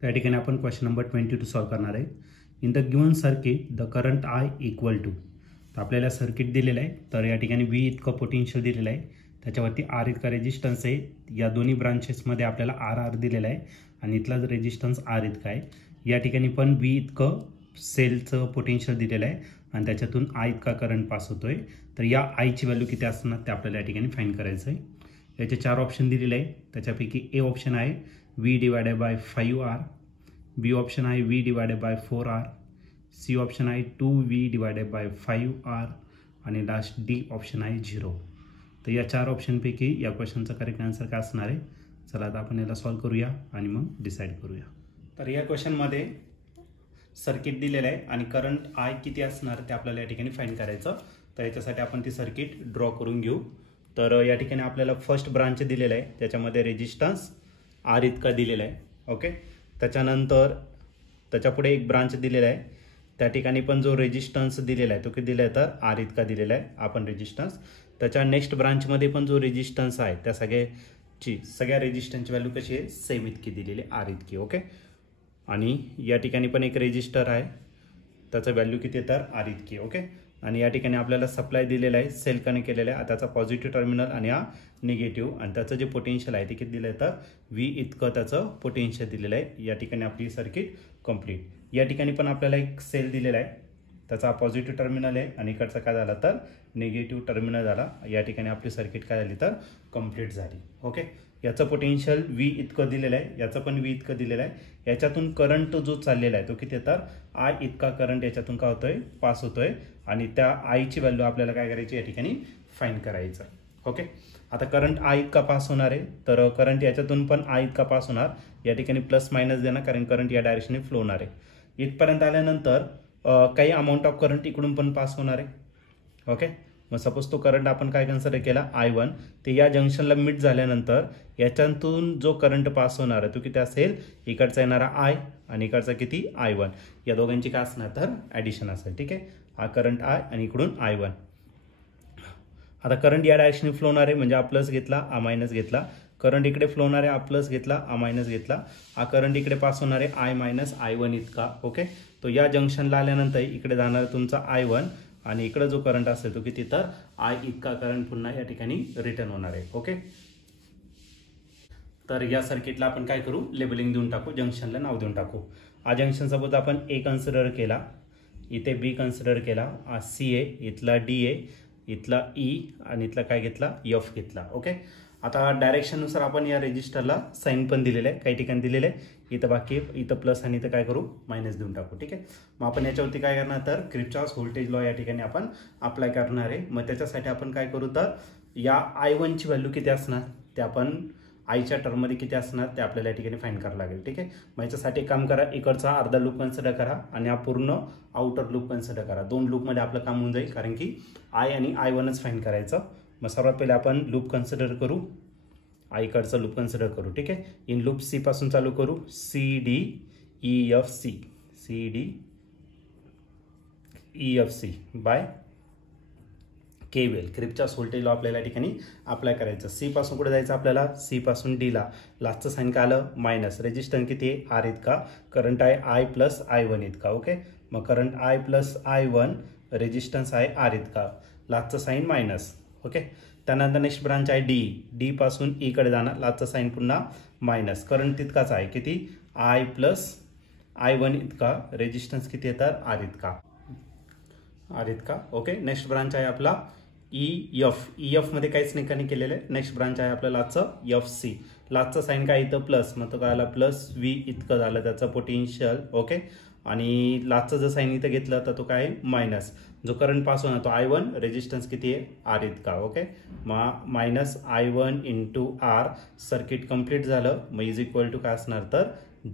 त्या ठिकाणी आपण क्वेश्चन नंबर 22 सॉल्व करणार आहे. In the given circuit the current I equal to, तर आपल्याला सर्किट दिलेलं आहे. तर या ठिकाणी व्ही इतकं पोटेन्शियल दिलेलं आहे, त्याच्यावरती आर इतका रेजिस्टन्स आहे. या दोन्ही ब्रांचेसमध्ये आपल्याला आर आर दिलेला आहे आणि इथला रेजिस्टन्स आर इतका आहे. या ठिकाणी पण व्ही इतकं सेलचं पोटेन्शियल दिलेलं आहे आणि त्याच्यातून आय इतका करंट पास होतोय. तर या आयची व्हॅल्यू किती असणार ते आपल्याला या ठिकाणी फाइंड करायचं आहे. याचे 4 ऑप्शन दिलेले आहे. त्याच्यापैकी ए ऑप्शन आहे V divided by 5R, B option आहे V divided by 4R, C option आहे 2V डिवायडेड बाय 5R आणि लास्ट डी ऑप्शन आहे 0. तर या 4 ऑप्शनपैकी या क्वेश्चनचा करेक्ट आन्सर काय असणार आहे. चला आता आपण याला सॉल्व करूया आणि मग डिसाईड करूया. तर या क्वेश्चनमध्ये सर्किट दिलेलं आहे आणि करंट आय किती असणार ते आपल्याला या ठिकाणी फाइंड करायचं. तर याच्यासाठी आपण ती सर्किट ड्रॉ करून घेऊ. तर या ठिकाणी आपल्याला फर्स्ट ब्रांच दिलेला आहे, त्याच्यामध्ये रेजिस्टन्स आर इतका दिलेला आहे. ओके, त्याच्यानंतर त्याच्यापुढे एक ब्रांच दिलेला आहे, त्या ठिकाणी पण जो रेजिस्टन्स दिलेला आहे तो किती दिला आहे तर आर इतका दिलेला आहे आपण रेजिस्टन्स. त्याच्या नेक्स्ट ब्रांचमध्ये पण जो रेजिस्टन्स आहे त्या सगळ्या रेजिस्टन्सची व्हॅल्यू कशी आहे सेम इतकी दिलेली आर इतकी. ओके, आणि या ठिकाणी पण एक रेजिस्टर आहे, त्याचं व्हॅल्यू किती आहे तर आर इतकी. ओके, आणि या ठिकाणी आपल्याला सप्लाय दिलेला आहे, सेल कनेक्ट केलेला आहे, त्याचा पॉझिटिव्ह टर्मिनल आणि हा निगेटिव्ह, आणि त्याचं जे पोटेन्शियल आहे ते किती दिलं आहे तर व्ही इतकं त्याचं पोटेन्शियल दिलेलं आहे. या ठिकाणी आपली सर्किट कंप्लीट. या ठिकाणी पण आपल्याला एक सेल दिलेला आहे, त्याचा पॉझिटिव्ह टर्मिनल आहे आणि इकडचं काय झालं तर निगेटिव्ह टर्मिनल झाला. या ठिकाणी आपली सर्किट काय झाली तर कंप्लीट झाली. ओके, याचं पोटेन्शियल व्ही इतकं दिलेलं आहे, याचं पण व्ही इतकं दिलेलं आहे. याच्यातून करंट जो चाललेला आहे तो किती तर आय इतका करंट याच्यातून काय होतोय पास होतोय आणि त्या आयची व्हॅल्यू आपल्याला काय करायची या ठिकाणी फाइंड करायचं. ओके, आता करंट आय इतका पास होणार आहे, तर करंट याच्यातून पण आय इतका पास होणार. या ठिकाणी प्लस मायनस देणार कारण करंट या डायरेक्शनने फ्लो होणार आहे. इथपर्यंत आल्यानंतर काही अमाऊंट ऑफ करंट इकडून पण पास होणार आहे. ओके, मग सपोज तो करंट आपण काय कन्सिडर केला I1, ते या जंक्शनला मीट झाल्यानंतर याच्यातून जो करंट पास होणार आहे तो किती असेल, इकडचा येणारा आय आणि इकडचा किती I1, या दोघांची काय असणार तर ॲडिशन असेल. ठीक आहे, हा करंट आय आणि इकडून I1. आता करंट या डायरेक्शनने फ्लो होणार आहे म्हणजे हा प्लस घेतला हा मायनस घेतला, करंट इकडे फ्लो होणार आहे हा प्लस घेतला हा मायनस घेतला, हा करंट इकडे पास होणार आहे I मायनस I1 इतका. ओके, तो या जंक्शनला आल्यानंतर इकडे जाणार आहे तुमचा I1 आणि इकडे जो करंट असेल तो किती तर आय इतका करंट पुन्हा या ठिकाणी रिटर्न होणार आहे. ओके, तर या सर्किटला आपण काय करू, लेबलिंग देऊन टाकू, जंक्शनला नाव देऊन टाकू. हा जंक्शन सपोज आपण ए कन्सिडर केला, इथे बी कन्सिडर केला, हा सी ए, इथला डी ए, इथला ई आणि इथला काय घेतला एफ घेतला. ओके, आता डायरेक्शननुसार आपण या रेजिस्टरला साईन पण दिलेलं आहे, काही ठिकाणी दिलेलं आहे, इथं बाकी इथं प्लस आणि इथं काय करू मायनस देऊन टाकू. ठीक आहे, मग आपण याच्यावरती काय करणार तर किर्चॉफ्स व्होल्टेज लॉ या ठिकाणी आपण अप्लाय करणार आहे. मग त्याच्यासाठी आपण काय करू तर या I1ची व्हॅल्यू किती असणार ते आपण आयच्या टर्ममध्ये किती असणार ते आपल्याला या ठिकाणी फाइंड करावं लागेल. ठीक आहे, मग याच्यासाठी काम करा, इकडचा अर्धा लूप कन्सिडर करा आणि हा पूर्ण आउटर लूप कन्सिडर करा. 2 लूपमध्ये आपलं काम होऊन जाईल कारण की आय आणि I1च फाइंड करायचं. मग सर्वात पहिले आपण लूप कन्सिडर करू, आईकडचं लूप कन्सिडर करू. ठीक आहे, इन लूप सी पासून चालू करू, CDEFC by KVL, Kirchhoff's voltage law आपल्याला या ठिकाणी अप्लाय करायचं. सी पासून कुठे जायचं आपल्याला, सी पासून डी ला, लास्टचं साईन काय आलं मायनस, रेजिस्टन्स किती आहे आर इतका, करंट आहे I प्लस I1 इतका. ओके, मग current I plus I1, resistance आहे आर इतका, लास्टचं साईन मायनस. ओके, त्यानंतर नेक्स्ट ब्रांच आहे डी पासून ई कडे जाणार, लास्टचा साईन पुन्हा मायनस, करंट तितकाच आहे किती I प्लस I1 इतका, रेजिस्टन्स किती येतात आर इतका. ओके, नेक्स्ट ब्रांच आहे आपला EF मध्ये काहीच नाही कनेक्ट केलेलं आहे. नेक्स्ट ब्रांच आहे आपला लास्टचं FC, लास्टचं साईन काय इथं प्लस, मग तो काय आला प्लस V इतकं झालं त्याचं पोटेन्शियल. ओके, आणि लास्टचं जर साईन इथं घेतलं तर तो काय मायनस, जो करंट पास होणार तो I1, रेजिस्टन्स किती आहे आर इतका. ओके, मग minus I1 into R, circuit complete झालं, मग इज इक्वल टू काय असणार तर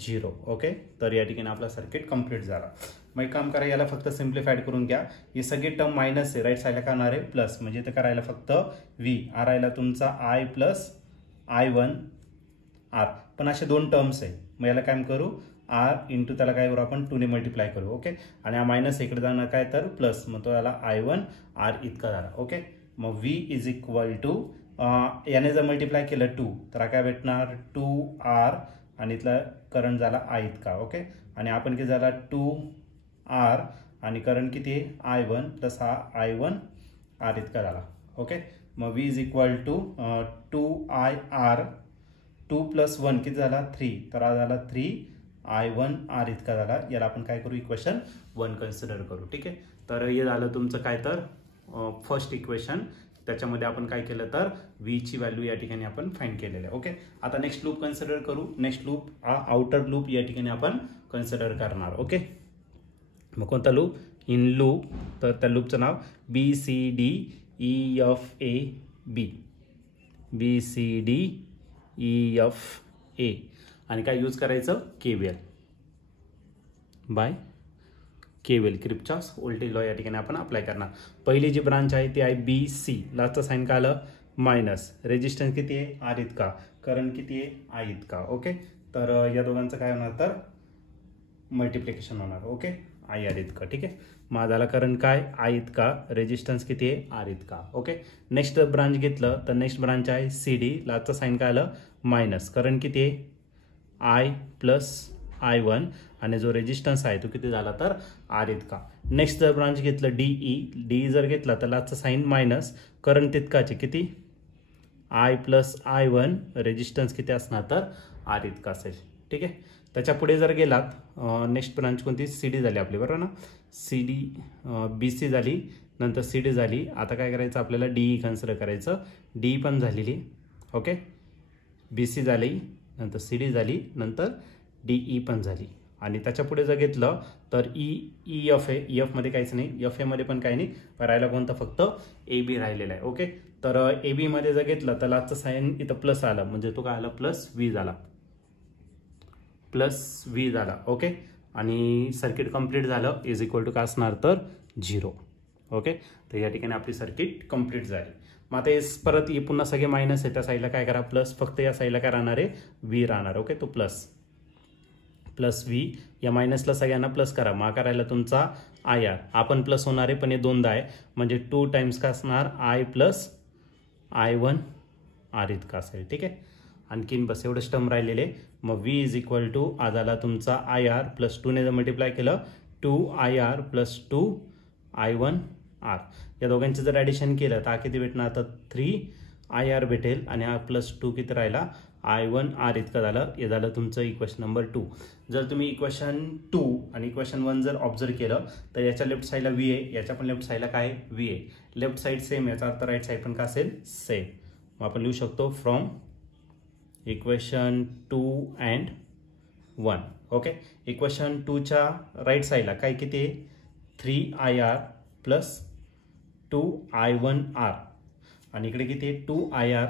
0. ओके, तर या ठिकाणी आपला सर्किट कंप्लीट झाला. मग एक काम करा, याला फक्त सिम्प्लिफाईड करून घ्या, ही सगळी टर्म मायनस आहे, राईट साईडला काय होणार आहे प्लस, म्हणजे इथं करायला फक्त V, आर राहिला तुमचा I प्लस I1 आर, पण असे 2 टर्म्स आहे. मग याला काय करू आर इंटू त्याला काय करू आपण 2 ने मल्टिप्लाय करू. ओके, आणि हा मायनस इकडे जाणार काय तर प्लस, मग तो याला I1 आर इतका झाला. ओके, मग V इज इक्वल टू याने जर मल्टिप्लाय केलं 2 तर काय भेटणार 2R आणि इथला करंट झाला आय इतका. ओके, आणि आपण किती झाला 2R आणि करंट किती आहे I1 प्लस हा I1 R इतका झाला. ओके, मग V is equal to 2IR 2 + 1 किती झाला 3, तर हा झाला 3I1 R इतका झाला. याला आपण काय करू, इक्वेशन 1 कन्सिडर करू. ठीक आहे, तर हे झालं तुमचं काय तर फर्स्ट इक्वेशन. त्याच्यामध्ये आपण काय केलं तर V ची व्हॅल्यू या ठिकाणी आपण फाइंड केलेलं आहे. ओके, आता नेक्स्ट लूप कन्सिडर करू. नेक्स्ट लूप हा आउटर लूप या ठिकाणी आपण कन्सिडर करणार. ओके, मग कोणता लूप, इन लूप, तर त्या लूपचं नाव BCDEFA आणि काय यूज करायचं, KVL by KVL, Kirchhoff's voltage law या ठिकाणी आपण अप्लाय करणार. पहिली जी ब्रांच आहे ती आहे BC, लास्टचं साईन काय आलं मायनस, रेजिस्टन्स किती आहे R इतका, करंट किती आहे I इतका. ओके, तर या दोघांचं काय होणार तर मल्टिप्लिकेशन होणार. ओके, IR इतका. ठीक आहे, मग झाला करंट काय I इतका, रेजिस्टन्स किती आहे R इतका. ओके, नेक्स्ट ब्रांच घेतलं तर नेक्स्ट ब्रांच आहे CD, लास्टचं साईन काय आलं मायनस, करंट किती आहे I प्लस I1 आणि जो रेजिस्टन्स आहे तो किती झाला तर R इतका. नेक्स्ट जर ब्रांच घेतलं DE जर घेतला तर लास्टचं साईन मायनस, करंट तितकाचे किती I प्लस I1, रेजिस्टन्स किती असणार तर R इतका असेल. ठीक आहे, त्याच्या पुढे जर गेलात नेक्स्ट ब्रांच कोणती CD झाली आपली, बरोबर ना, CD BC झाली, नंतर CD झाली. आता काय करायचं आपल्याला DE कन्सिडर करायचं. DE पण झालेली. ओके, BC झाली, नंतर CD झाली, नंतर DE पण झाली. आणि त्याच्या पुढे जर घेतलं तर EF मध्ये काहीच नाही, FA मध्ये पण काही नाही, राहिला कोणतं फक्त AB राहिलेला आहे. ओके, तर AB मध्ये जर घेतलं तर लास्टचं साईन इथं प्लस आलं, म्हणजे तो काय आला प्लस V झाला. ओके, आणि सर्किट कंप्लीट झालं, इज इक्वल टू काय असणार तर 0. ओके, तर या ठिकाणी आपली सर्किट कंप्लीट झाली. मग आता परत पुन्हा सगळे मायनस आहे, त्या साईडला काय करा प्लस, फक्त या साईडला काय राहणार आहे V राहणार. ओके, तो प्लस V, या मायनसला सगळ्यांना प्लस करा. मग करायला तुमचा IR, आपण प्लस होणार आहे पण हे दोनदा आहे, म्हणजे 2 टाइम्स काय असणार I प्लस I1 R इतका असेल. ठीक आहे, आणखीन बस एवढंच टर्म राहिलेले. मग V इज इक्वल टू आज आला तुमचा IR प्लस 2ने जर मल्टिप्लाय केलं 2IR प्लस 2I1 R, या दोघांचं जर ॲडिशन केलं तर किती भेटणार, आता 3IR भेटेल आणि हा प्लस 2 किती राहिला I1 R इतकं झालं. हे झालं तुमचं इक्वेशन नंबर 2. जर तुम्ही इक्वेशन 2 आणि इक्वेशन 1 जर ऑब्झर्व केलं तर याच्या लेफ्ट साईडला V आहे, याच्या पण लेफ्ट साईडला काय V आहे, लेफ्ट साईड सेम, याचा अर्थ राईट साईड पण काय असेल सेम. मग आपण लिहू शकतो from equation 2 and 1. Okay, equation 2च्या राईट साईडला काय किती आहे 3IR प्लस 2I1 R आणि इकडे किती आहे 2IR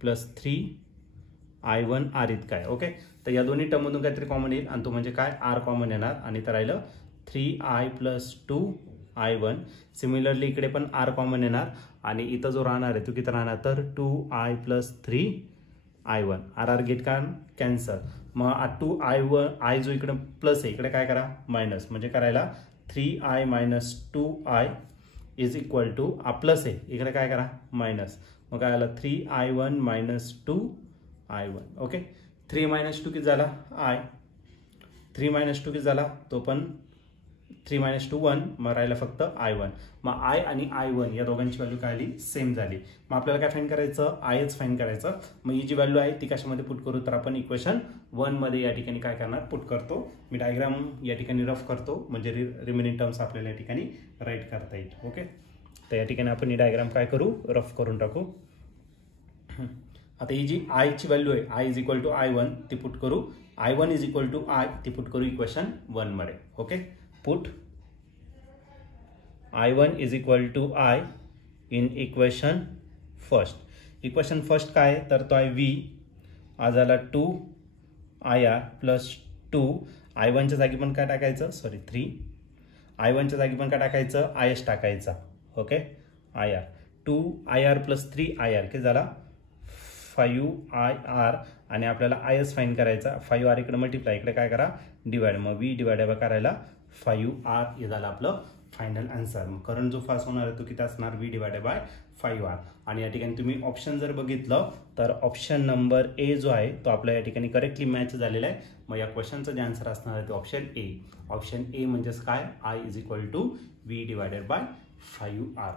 प्लस 3I1 R इतका आहे. ओके, तर या दोन्ही टर्ममधून काहीतरी कॉमन येईल आणि तो म्हणजे काय R कॉमन येणार आणि तर राहिलं 3I प्लस 2I1. सिमिलरली इकडे पण R कॉमन येणार आणि इथं जो राहणार आहे तो किती राहणार तर 2I plus 3I1. RR get का कॅन्सल. मग 2I1 I जो इकडे प्लस आहे, इकडे काय करा मायनस, म्हणजे करायला 3I minus 2I is equal to, plus आहे इकडे काय करा मायनस, मग काय आलं 3I1 minus 2I1. Okay, 3 minus 2 किती झाला I, 3 मायनस 2 किती झाला तो पण 3 मायनस 2 1, मग राहिला फक्त I1. मग I आणि I1 या दोघांची व्हॅल्यू काय आली सेम झाली. मग आपल्याला काय फाइंड करायचं, Iच फाइंड करायचं. मग ही जी व्हॅल्यू आहे ती कशामध्ये पुट करू तर आपण इक्वेशन 1 मध्ये या ठिकाणी काय करणार पुट करतो. मी डायग्राम या ठिकाणी रफ करतो, म्हणजे रिमेनिंग टर्म्स आपल्याला या ठिकाणी राईट करता येईल. ओके, तर या ठिकाणी आपण ही डायग्राम काय करू रफ करून टाकू. आता ही जी I ची व्हॅल्यू आहे I is equal to I1 ती पुट करू, I1 is equal to I ती पुट करू इक्वेशन 1 मध्ये. Okay, put I1 is equal to I in equation first. Equation first काय तर तो आहे V, आज आला 2IR प्लस 2, I1च्या जागी पण काय टाकायचं 3I1च्या जागी पण काय टाकायचं IS टाकायचा. Okay, IR 2IR plus 3IR किती झाला 5IR आणि आपल्याला IS फाइंड करायचा. 5R इकडे मल्टिप्लाय, इकडे काय करा डिवाइड, मग V डिवाइड करायला 5R हे झालं आपलं फायनल आन्सर. मग करंट जो पास होणार आहे तो किती असणार, V डिवायडेड बाय 5R. आणि या ठिकाणी तुम्ही ऑप्शन जर बघितलं तर ऑप्शन नंबर ए जो आहे तो आपल्या या ठिकाणी करेक्टली मॅच झालेला आहे. मग या क्वेश्चनचं जे आन्सर असणार आहे ते ऑप्शन ए. ऑप्शन ए म्हणजेच काय, I = V divided by 5R.